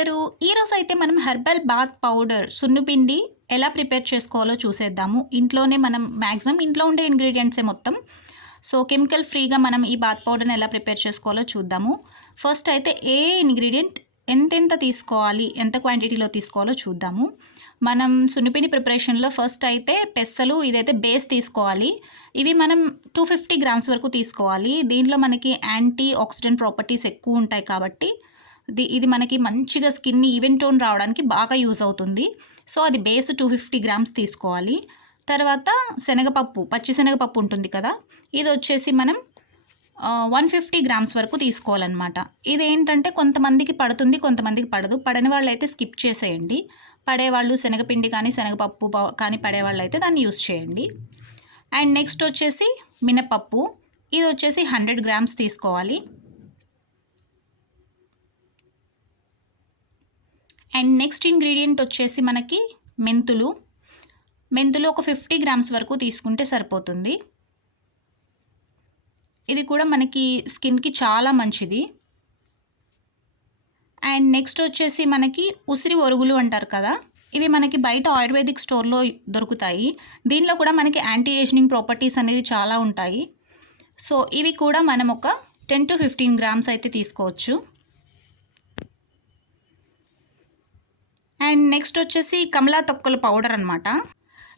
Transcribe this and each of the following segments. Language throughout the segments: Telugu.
అందరూ ఈరోజు అయితే మనం హెర్బల్ బాత్ పౌడర్ సున్నుపిండి ఎలా ప్రిపేర్ చేసుకోవాలో చూసేద్దాము. ఇంట్లోనే మనం మ్యాక్సిమం ఇంట్లో ఉండే ఇంగ్రీడియంట్సే మొత్తం. సో కెమికల్ ఫ్రీగా మనం ఈ బాత్ పౌడర్ని ఎలా ప్రిపేర్ చేసుకోవాలో చూద్దాము. ఫస్ట్ అయితే ఏ ఇంగ్రీడియంట్ ఎంతెంత తీసుకోవాలి ఎంత క్వాంటిటీలో తీసుకోవాలో చూద్దాము. మనం సున్నిపిండి ప్రిపరేషన్లో ఫస్ట్ అయితే పెసలు ఇదైతే బేస్ తీసుకోవాలి. ఇవి మనం టూ ఫిఫ్టీ గ్రామ్స్ వరకు తీసుకోవాలి. దీంట్లో మనకి యాంటీ ఆక్సిడెంట్ ప్రాపర్టీస్ ఎక్కువ ఉంటాయి కాబట్టి ఇది ఇది మనకి మంచిగా స్కిన్ ఈవెన్ టోన్ రావడానికి బాగా యూజ్ అవుతుంది. సో అది బేస్ టూ ఫిఫ్టీ గ్రామ్స్ తీసుకోవాలి. తర్వాత శనగపప్పు పచ్చి శనగపప్పు ఉంటుంది కదా. ఇది వచ్చేసి మనం వన్ ఫిఫ్టీ గ్రామ్స్ వరకు తీసుకోవాలన్నమాట. ఇది ఏంటంటే కొంతమందికి పడుతుంది కొంతమందికి పడదు. పడని వాళ్ళు అయితే స్కిప్ చేసేయండి. పడేవాళ్ళు శనగపిండి కానీ శనగపప్పు కానీ పడేవాళ్ళు అయితే దాన్ని యూస్ చేయండి. అండ్ నెక్స్ట్ వచ్చేసి మినపప్పు. ఇది వచ్చేసి హండ్రెడ్ గ్రామ్స్ తీసుకోవాలి. అండ్ నెక్స్ట్ ఇంగ్రీడియంట్ వచ్చేసి మనకి మెంతులు. మెంతులు ఒక ఫిఫ్టీ గ్రామ్స్ వరకు తీసుకుంటే సరిపోతుంది. ఇది కూడా మనకి స్కిన్కి చాలా మంచిది. అండ్ నెక్స్ట్ వచ్చేసి మనకి ఉసిరి ఒరుగులు అంటారు కదా ఇవి మనకి బయట ఆయుర్వేదిక్ స్టోర్లో దొరుకుతాయి. దీనిలో కూడా మనకి యాంటీ ఏజింగ్ ప్రాపర్టీస్ అనేది చాలా ఉంటాయి. సో ఇవి కూడా మనం ఒక టెన్ టు ఫిఫ్టీన్ గ్రామ్స్ అయితే తీసుకోవచ్చు. అండ్ నెక్స్ట్ వచ్చేసి కమలా తొక్కల పౌడర్ అనమాట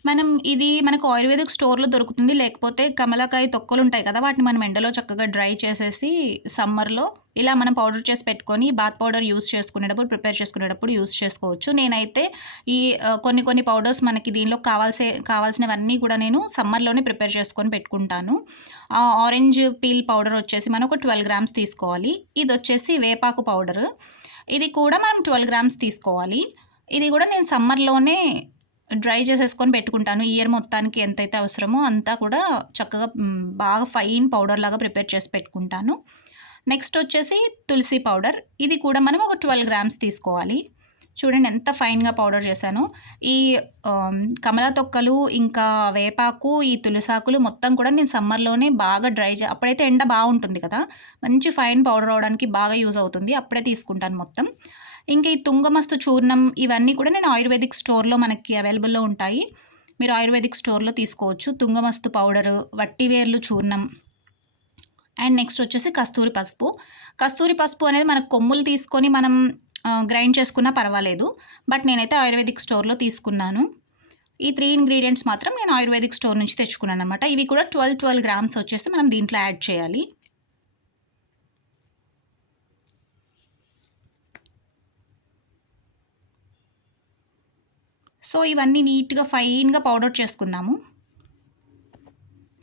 మనం ఇది మనకు ఆయుర్వేదిక్ స్టోర్లో దొరుకుతుంది. లేకపోతే కమలకాయ తొక్కలు ఉంటాయి కదా వాటిని మనం ఎండలో చక్కగా డ్రై చేసేసి సమ్మర్లో ఇలా మనం పౌడర్ చేసి పెట్టుకొని బాత్ పౌడర్ యూస్ చేసుకునేటప్పుడు ప్రిపేర్ చేసుకునేటప్పుడు యూస్ చేసుకోవచ్చు. నేనైతే ఈ కొన్ని కొన్ని పౌడర్స్ మనకి దీనిలో కావాల్సే కావాల్సినవన్నీ కూడా నేను సమ్మర్లోనే ప్రిపేర్ చేసుకొని పెట్టుకుంటాను. ఆరెంజ్ పీల్ పౌడర్ వచ్చేసి మనం ఒక ట్వెల్వ్ గ్రామ్స్ తీసుకోవాలి. ఇది వచ్చేసి వేపాకు పౌడర్. ఇది కూడా మనం ట్వెల్వ్ గ్రామ్స్ తీసుకోవాలి. ఇది కూడా నేను సమ్మర్లోనే డ్రై చేసేసుకొని పెట్టుకుంటాను. ఇయర్ మొత్తానికి ఎంతైతే అవసరమో అంతా కూడా చక్కగా బాగా ఫైన్ పౌడర్ లాగా ప్రిపేర్ చేసి పెట్టుకుంటాను. నెక్స్ట్ వచ్చేసి తులసి పౌడర్. ఇది కూడా మనం ఒక ట్వెల్వ్ గ్రామ్స్ తీసుకోవాలి. చూడండి ఎంత ఫైన్గా పౌడర్ చేశాను. ఈ కమల తొక్కలు ఇంకా వేపాకు ఈ తులసాకులు మొత్తం కూడా నేను సమ్మర్లోనే బాగా డ్రై చే అప్పుడైతే ఎండ బాగుంటుంది కదా. మంచి ఫైన్ పౌడర్ అవడానికి బాగా యూజ్ అవుతుంది. అప్పుడే తీసుకుంటాను మొత్తం. ఇంకా ఈ తుంగమస్తు చూర్ణం ఇవన్నీ కూడా నేను ఆయుర్వేదిక్ స్టోర్లో మనకి అవైలబుల్లో ఉంటాయి. మీరు ఆయుర్వేదిక్ స్టోర్లో తీసుకోవచ్చు. తుంగమస్తు పౌడరు వట్టివేర్లు చూర్ణం. అండ్ నెక్స్ట్ వచ్చేసి కస్తూరి పసుపు. కస్తూరి పసుపు అనేది మనకు కొమ్ములు తీసుకొని మనం గ్రైండ్ చేసుకున్నా పర్వాలేదు. బట్ నేనైతే ఆయుర్వేదిక్ స్టోర్లో తీసుకున్నాను. ఈ త్రీ ఇంగ్రీడియంట్స్ మాత్రం నేను ఆయుర్వేదిక్ స్టోర్ నుంచి తెచ్చుకున్నాను అనమాట ఇవి కూడా ట్వెల్వ్ ట్వెల్వ్ గ్రామ్స్ వచ్చేసి మనం దీంట్లో యాడ్ చేయాలి. సో ఇవన్నీ నీట్గా ఫైన్గా పౌడర్ చేసుకుందాము.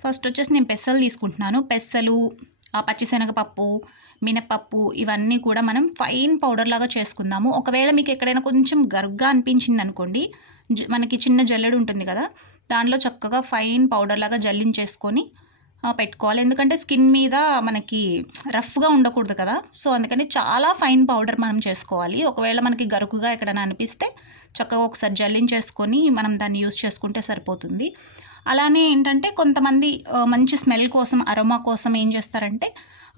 ఫస్ట్ వచ్చేసి నేను పెసలు తీసుకుంటున్నాను. పెసలు ఆ పచ్చిశనగపప్పు మినపప్పు ఇవన్నీ కూడా మనం ఫైన్ పౌడర్ లాగా చేసుకుందాము. ఒకవేళ మీకు ఎక్కడైనా కొంచెం గరుగ్గా అనిపించింది అనుకోండి జ- మనకి చిన్న జల్లెడు ఉంటుంది కదా దాంట్లో చక్కగా ఫైన్ పౌడర్ లాగా జల్లించేసుకొని పెట్టుకోవాలి. ఎందుకంటే స్కిన్ మీద మనకి రఫ్గా ఉండకూడదు కదా సో అందుకని చాలా ఫైన్ పౌడర్ మనం చేసుకోవాలి. ఒకవేళ మనకి గరుకుగా ఎక్కడైనా అనిపిస్తే చక్కగా ఒకసారి జల్లించేసుకొని మనం దాన్ని యూస్ చేసుకుంటే సరిపోతుంది. అలానే ఏంటంటే కొంతమంది మంచి స్మెల్ కోసం అరోమా కోసం ఏం చేస్తారంటే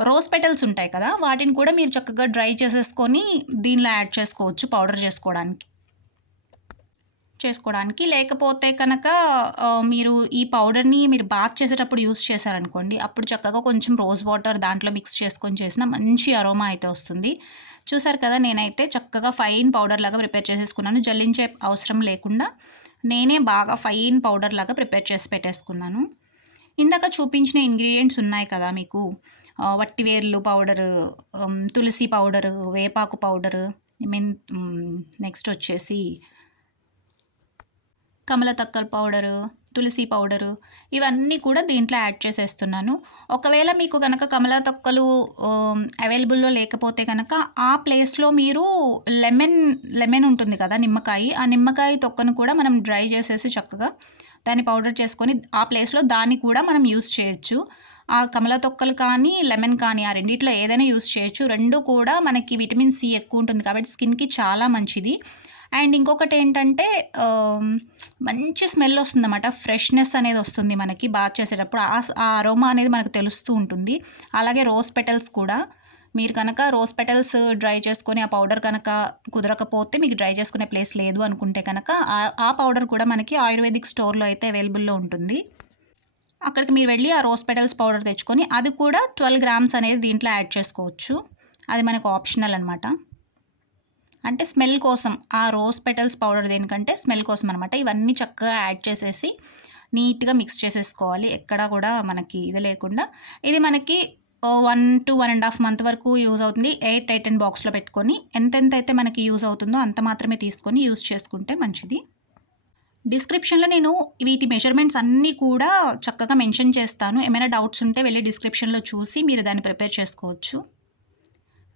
రోజ్ పెటల్స్ ఉంటాయి కదా వాటిని కూడా మీరు చక్కగా డ్రై చేసేసుకొని దీనిలో యాడ్ చేసుకోవచ్చు పౌడర్ చేసుకోవడానికి. చేసుకోవడానికి. లేకపోతే కనుక మీరు ఈ పౌడర్ని మీరు బాత్ చేసేటప్పుడు యూస్ చేశారనుకోండి అప్పుడు చక్కగా కొంచెం రోజ్ వాటర్ దాంట్లో మిక్స్ చేసుకొని చేసిన మంచి అరోమా అయితే వస్తుంది. చూసారు కదా నేనైతే చక్కగా ఫైన్ పౌడర్ లాగా ప్రిపేర్ చేసేసుకున్నాను. జల్లించే అవసరం లేకుండా నేనే బాగా ఫైన్ పౌడర్ లాగా ప్రిపేర్ చేసి పెట్టేసుకున్నాను. ఇందాక చూపించిన ఇంగ్రీడియంట్స్ ఉన్నాయి కదా మీకు. వట్టివేర్లు పౌడరు తులసి పౌడరు వేపాకు పౌడరు మెన్ నెక్స్ట్ వచ్చేసి కమల తక్కల పౌడరు తులసి పౌడరు ఇవన్నీ కూడా దీంట్లో యాడ్ చేసేస్తున్నాను. ఒకవేళ మీకు కనుక కమల తొక్కలు అవైలబుల్లో లేకపోతే కనుక ఆ ప్లేస్లో మీరు లెమన్ లెమన్ ఉంటుంది కదా నిమ్మకాయ ఆ నిమ్మకాయ తొక్కను కూడా మనం డ్రై చేసేసి చక్కగా దాన్ని పౌడర్ చేసుకొని ఆ ప్లేస్లో దాన్ని కూడా మనం యూస్ చేయొచ్చు. ఆ కమల తొక్కలు కానీ లెమన్ కానీ ఆ రెండిట్లో ఏదైనా యూస్ చేయొచ్చు. రెండు కూడా మనకి విటమిన్ సి ఎక్కువ ఉంటుంది కాబట్టి స్కిన్కి చాలా మంచిది. అండ్ ఇంకొకటి ఏంటంటే మంచి స్మెల్ వస్తుందన్నమాట. ఫ్రెష్నెస్ అనేది వస్తుంది మనకి బాత్ చేసేటప్పుడు. ఆ ఆ అరోమా అనేది మనకు తెలుస్తూ ఉంటుంది. అలాగే రోజ్ పెటల్స్ కూడా. మీరు కనుక రోజ్ పెటల్స్ డ్రై చేసుకొని ఆ పౌడర్ కనుక కుదరకపోతే మీకు డ్రై చేసుకునే ప్లేస్ లేదు అనుకుంటే కనుక ఆ- ఆ పౌడర్ కూడా మనకి ఆయుర్వేదిక్ స్టోర్లో అయితే అవైలబుల్లో ఉంటుంది. అక్కడికి మీరు వెళ్ళి ఆ రోజ్ పెటల్స్ పౌడర్ తెచ్చుకొని అది కూడా ట్వెల్వ్ గ్రామ్స్ అనేది దీంట్లో యాడ్ చేసుకోవచ్చు. అది మనకు ఆప్షనల్ అనమాట అంటే స్మెల్ కోసం ఆ రోజ్ పెటల్స్ పౌడర్ దేనికంటే స్మెల్ కోసం అనమాట ఇవన్నీ చక్కగా యాడ్ చేసేసి నీట్గా మిక్స్ చేసేసుకోవాలి. ఎక్కడా కూడా మనకి ఇది లేకుండా. ఇది మనకి one two one and half month వరకు యూజ్ అవుతుంది. ఎయిట్ ఎయిట్ అండ్ బాక్స్లో పెట్టుకొని ఎంతెంత అయితే మనకి యూజ్ అవుతుందో అంత మాత్రమే తీసుకొని యూజ్ చేసుకుంటే మంచిది. డిస్క్రిప్షన్లో నేను వీటి మెజర్మెంట్స్ అన్నీ కూడా చక్కగా మెన్షన్ చేస్తాను. ఏమైనా డౌట్స్ ఉంటే వెళ్ళి డిస్క్రిప్షన్లో చూసి మీరు దాన్ని ప్రిపేర్ చేసుకోవచ్చు.